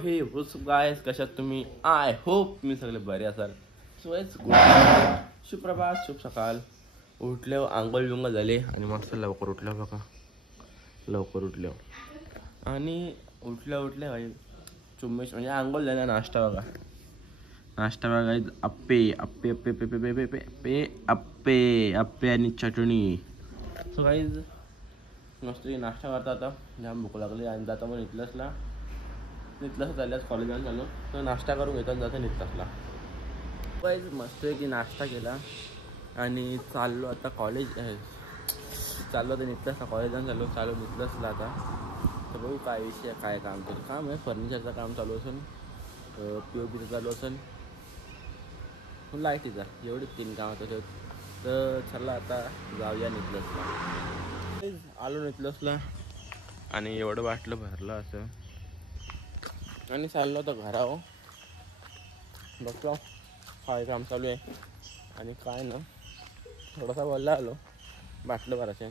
हे गायस, कशात तुम्ही? आय होप तुम्ही सगळे बरे असाल. So it's good. सुप्रभात, शुभ सकाळ. उठल्यावर आंघोळ बिंघोळ झाले आणि मस्त लवकर उठल्या बघा. लवकर उठल्यावर आणि उठल्या भाई चुम्मेश म्हणजे आंघोळ झाल्या. नाश्ता बघा. नाश्ता बघा. अप्पे अप्पे अप्पे पे पे पे पे पे पे अप्पे अप्पे आणि चटणी. सो गाईज मस्त नाश्ता करता. आता जाम भूक लागली आणि जाता मग निघलंसला चालल्यास कॉलेज जाऊन चालू. तर नाश्ता करून घेतात जाता निघतासला. गाईज मस्त की नाश्ता केला आणि चाललो आता कॉलेज. चाललो तर निघतासला कॉलेज जाऊन चालू निघलंसला आता. तर बघू काय विषय, काय काम केलं. काम आहे फर्निचरचं काम चालू असेल, POPचं चालू असेल, लाईटीचा. एवढी 3 कामं तसं. तर चला आता जाऊया निघलंसला. आलो निघलंसला आणि एवढं बाटलं भरलं असं आणि चाललो होतं घरावर. बघलो काय काम चालू आहे आणि काय ना थोडासा बोलला आलो बाटलं भरायचे.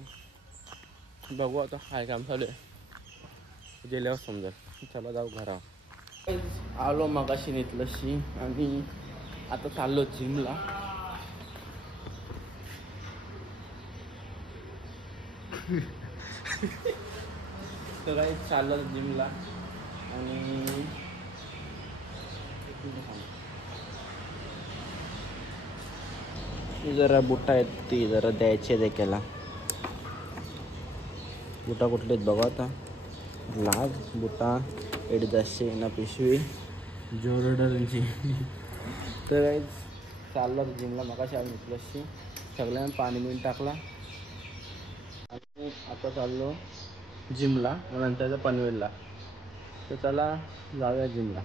बघू आता काय काम चालू आहे, गेल्यावर समजेल. चला जाऊ घरावर. आलो मगाशी निघलंशी आणि आता चाललो जिमला. तर काही चाललं जिमला आणि जरा बुटा आहेत ती जरा द्यायचे देखील. बुटा कुठले आहेत बघा आता. लाज बुटा 810 ना पिशवी जॉर्डनची. तर काही चाललं जिमला. मगाशी आम्ही निघलंशी सगळ्यांना पाणी बिन टाकला आणि आता चाललो जिमला. नंतर पनवेलला. तर चला जाऊया जिमला.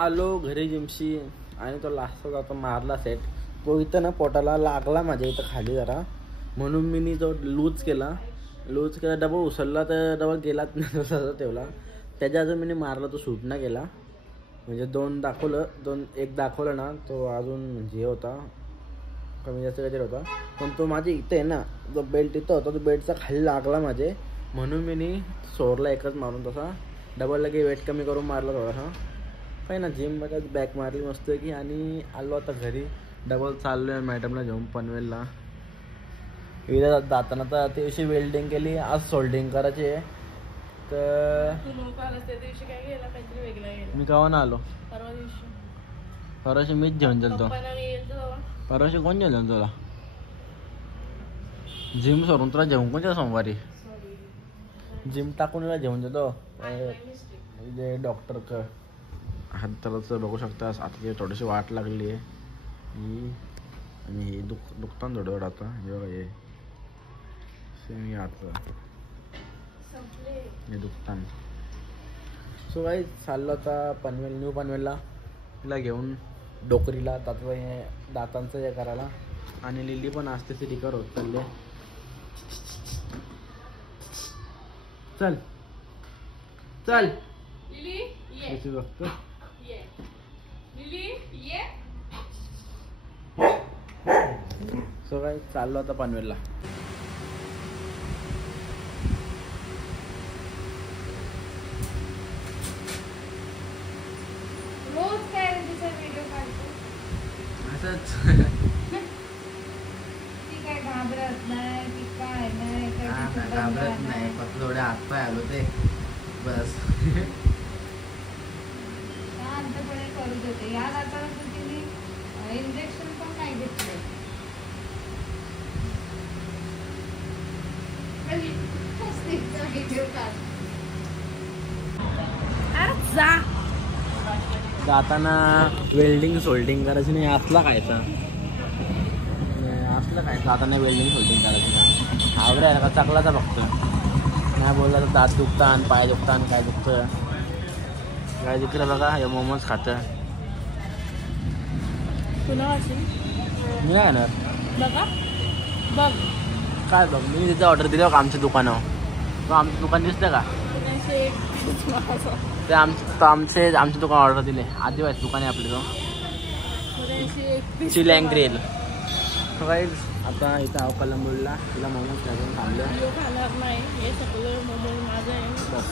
आलो घरी जिमशी आणि तो लास्ट जातो मारला सेट. तो इथं ना पोटाला लागला माझ्या इथं खाली जरा, म्हणून मी तो लूज केला. डबल उचलला तर डबल गेलाच नाही, तसा ठेवला. त्याच्या अजून मी मारला तो शूट नाही केला. म्हणजे 2 दाखवलं, एक दाखवलं ना तो अजून म्हणजे होता कमी जास्त काहीतरी होता. पण तो माझ्या इथे आहे ना, जो बेल्ट इथं होता तो बेल्टचा खाली लागला माझे, म्हणून मी सोडला एकच मारून. तसा डबल लगे वेट कमी करून मारला थोडासा. काही ना जिममध्ये बॅक मारली मस्त की. आणि आलो आता घरी. डबल चाललो आहे मॅडमला घेऊन पनवेलला. इथे जाताना तर त्या दिवशी वेल्डिंग केली, आज सोल्डिंग करायची आहे. तर मी केव्हा आलो? परवाशी मीच घेऊन गेलो. परवाशी कोण घेऊन तुला? जिम सोडून तुला जेवण कोणत्या सोमवारी? जिम टाकून जेवण देतो म्हणजे डॉक्टर क हात तर बघू शकता. आता थोडीशी वाट लागली आहे आणि हे दुखताना थोडं थोडं आता. हे बघा हे सेमी आता हे दुखताना. सो काही चाललो आता पनवेल, न्यू पनवेलला तिला घेऊन डोकरीला दातांचं हे करायला. आणि लिली पण असते ती रिकवर होत चालले. चल चल बघतो. सो काय चाललो आता पनवेलला. असंच घाबरत नाही, फक्त थोडे हातपाय आलो ते बस. शांतपणे करू देते. या दाताला तिने इंजेक्शन पण नाही घेतलं. जाताना वेल्डिंग सोल्डिंग करायची नाही, असला खायचा. असलं काय जाताना वेल्डिंग सोल्डिंग करायचं का? आवडे आहे का चकलाचा फक्त. नाही बोलला तर दात दुखतात, पाय दुखतात, काय दुखतं. काय दुखलं बघा. हे मोमोज खातं. मी नाही येणार बघा. बघ काय बघ, मी तिथे ऑर्डर दिली बघा आमच्या दुकानावर. आमचं दुकान दिसतं का? ते आमचे दुकान ऑर्डर दिले. आदिवासी दुकान आहे आपले. तो चिली अँड ग्रिल. आता इथं आव कलंबोलीला तिला मोमोज खायला थांबलं. बस